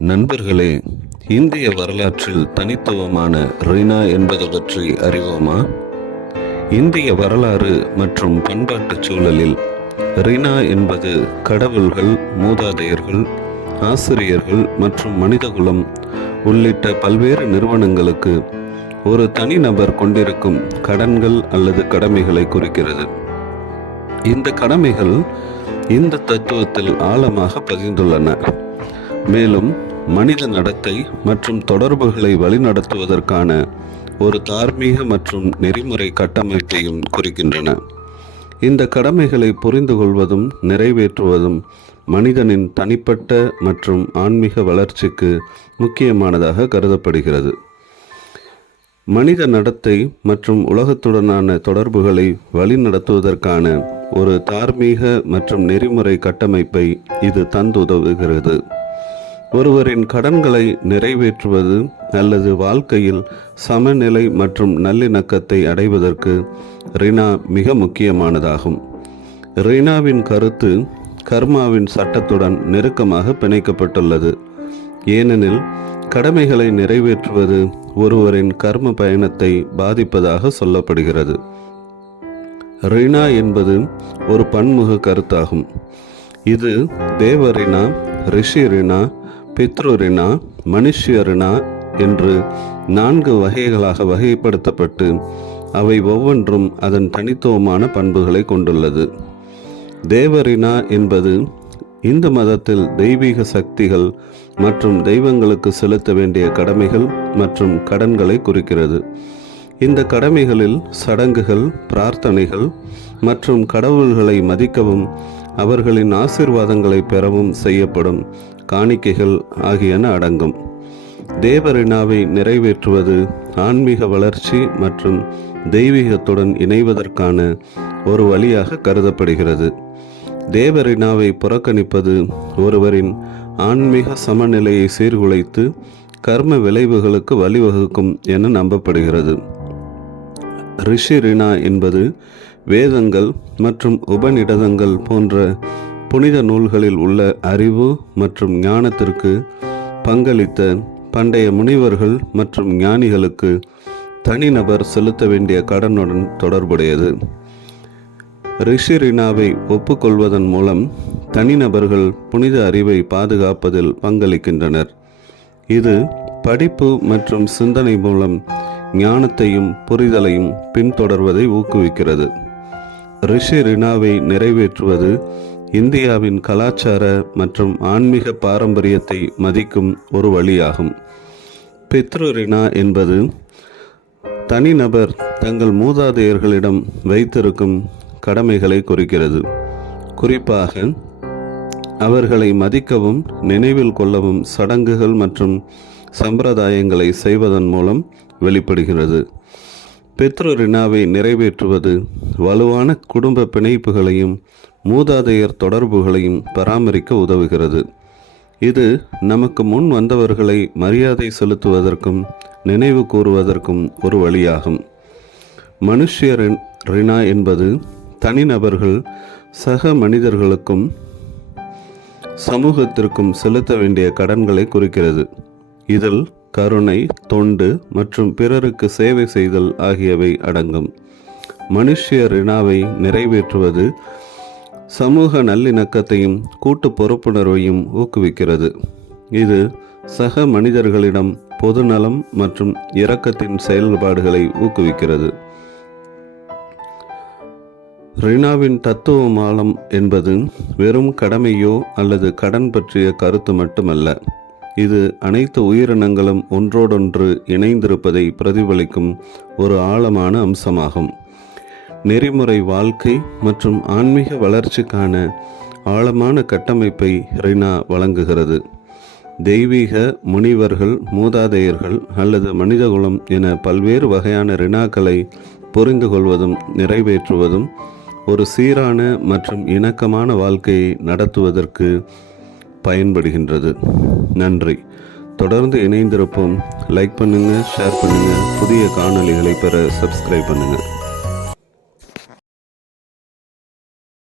நண்பர்களே, இந்திய வரலாற்றில் தனித்துவமான ரீனா என்பது பற்றி அறிவோமா? இந்திய வரலாறு மற்றும் பண்பாட்டுச் சூழலில் ரீனா என்பது கடவுள்கள், மூதாதையர்கள், ஆசிரியர்கள் மற்றும் மனிதகுலம் உள்ளிட்ட பல்வேறு நிறுவனங்களுக்கு ஒரு தனிநபர் கொண்டிருக்கும் கடன்கள் அல்லது கடமைகளை குறிக்கிறது. இந்த கடமைகள் இந்த தத்துவத்தில் ஆழமாக பதிந்துள்ளன, மேலும் மனித நடத்தை மற்றும் தொடர்புகளை வழிநடத்துவதற்கான ஒரு தார்மீக மற்றும் நெறிமுறை கட்டமைப்பையும் குறிக்கின்றன. இந்த கடமைகளை புரிந்து கொள்வதும் நிறைவேற்றுவதும் மனிதனின் தனிப்பட்ட மற்றும் ஆன்மீக வளர்ச்சிக்கு முக்கியமானதாக கருதப்படுகிறது. மனித நடத்தை மற்றும் உலகத்துடனான தொடர்புகளை வழிநடத்துவதற்கான ஒரு தார்மீக மற்றும் நெறிமுறை கட்டமைப்பை இது தந்துதவுகிறது. ஒருவரின் கடன்களை நிறைவேற்றுவது அல்லது வாழ்க்கையில் சமநிலை மற்றும் நல்லிணக்கத்தை அடைவதற்கு ரீனா மிக முக்கியமானதாகும். ரீனாவின் கருத்து கர்மாவின் சட்டத்துடன் நெருக்கமாக பிணைக்கப்பட்டுள்ளது, ஏனெனில் கடமைகளை நிறைவேற்றுவது ஒருவரின் கர்ம பயணத்தை பாதிப்பதாக சொல்லப்படுகிறது. ரீனா என்பது ஒரு பன்முக கருத்தாகும். இது தேவ ரீனா, ரிஷி ரீனா, பித்ரு ரீனா, மனுஷ்ய ரீனா என்று 4 வகைகளாக வகைப்படுத்தப்பட்டு அவை ஒவ்வொன்றும் அதன் தனித்துவமான பண்புகளை கொண்டுள்ளது. தேவ ரீனா என்பது இந்து மதத்தில் தெய்வீக சக்திகள் மற்றும் தெய்வங்களுக்கு செலுத்த வேண்டிய கடமைகள் மற்றும் கடன்களை குறிக்கிறது. இந்த கடமைகளில் சடங்குகள், பிரார்த்தனைகள் மற்றும் கடவுள்களை மதிக்கவும் அவர்களின் ஆசீர்வாதங்களை பெறவும் செய்யப்படும் காணிக்கைகள் ஆகியன அடங்கும். தேவ ரீனாவை நிறைவேற்றுவது ஆன்மீக வளர்ச்சி மற்றும் தெய்வீகத்துடன் இணைவதற்கான ஒரு வழியாக கருதப்படுகிறது. தேவ ரீனாவை புறக்கணிப்பது ஒருவரின் ஆன்மீக சமநிலையை சீர்குலைத்து கர்ம விளைவுகளுக்கு வழிவகுக்கும் என நம்பப்படுகிறது. ரிஷி ரீனா என்பது வேதங்கள் மற்றும் உபநிடதங்கள் போன்ற புனித நூல்களில் உள்ள அறிவு மற்றும் ஞானத்திற்கு பங்களித்த பண்டைய முனிவர்கள் மற்றும் ஞானிகளுக்கு தனிநபர் செலுத்த வேண்டிய கடனுடன் தொடர்புடையது. ரிஷி ரீனாவை ஒப்புக்கொள்வதன் மூலம் தனிநபர்கள் புனித அறிவை பாதுகாப்பதில் பங்களிக்கின்றனர். இது படிப்பு மற்றும் சிந்தனை மூலம் ஞானத்தையும் புரிதலையும் பின்தொடர்வதை ஊக்குவிக்கிறது. ரிஷி ரீனாவை நிறைவேற்றுவது இந்தியாவின் கலாச்சார மற்றும் ஆன்மீக பாரம்பரியத்தை மதிக்கும் ஒரு வழியாகும். பித்ரு ரீனா என்பது தனிநபர் தங்கள் மூதாதையர்களிடம் வைத்திருக்கும் கடமைகளை குறிக்கிறது. குறிப்பாக அவர்களை மதிக்கவும் நினைவில் கொள்ளவும் சடங்குகள் மற்றும் சம்பிரதாயங்களை செய்வதன் மூலம் வெளிப்படுகிறது. பித்ரு ரீனாவை நிறைவேற்றுவது வலுவான குடும்ப பிணைப்புகளையும் மூதாதையர் தொடர்புகளையும் பராமரிக்க உதவுகிறது. இது நமக்கு முன் வந்தவர்களை மரியாதை செலுத்துவதற்கும் நினைவு கூறுவதற்கும் ஒரு வழியாகும். மனுஷ்ய ரீனா என்பது தனிநபர்கள் சக மனிதர்களுக்கும் சமூகத்திற்கும் செலுத்த வேண்டிய கடன்களை குறிக்கிறது. இதில் கருணை, தொண்டு மற்றும் பிறருக்கு சேவை செய்தல் ஆகியவை அடங்கும். மனுஷ்ய ரீனாவை நிறைவேற்றுவது சமூக நல்லிணக்கத்தையும் கூட்டு பொறுப்புணர்வையும் ஊக்குவிக்கிறது. இது சக மனிதர்களிடம் பொதுநலம் மற்றும் இரக்கத்தின் செயல்பாடுகளை ஊக்குவிக்கிறது. ரீனாவின் தத்துவமாலம் என்பது வெறும் கடமையோ அல்லது கடன் பற்றிய கருத்து மட்டுமல்ல. இது அனைத்து உயிரினங்களும் ஒன்றோடொன்று இணைந்திருப்பதை பிரதிபலிக்கும் ஒரு ஆழமான அம்சமாகும். நெறிமுறை வாழ்க்கை மற்றும் ஆன்மீக வளர்ச்சிக்கான ஆழமான கட்டமைப்பை ரீனா வழங்குகிறது. தெய்வீக, முனிவர்கள், மூதாதையர்கள் அல்லது மனிதகுலம் என பல்வேறு வகையான ரீனாக்களை புரிந்து கொள்வதும் நிறைவேற்றுவதும் ஒரு சீரான மற்றும் இணக்கமான வாழ்க்கையை நடத்துவதற்கு பயன்படுகின்றது. நன்றி. தொடர்ந்து இணைந்திருப்போம். லைக் பண்ணுங்கள், ஷேர் பண்ணுங்கள். புதிய காணொளிகளை பெற சப்ஸ்கிரைப் பண்ணுங்கள்.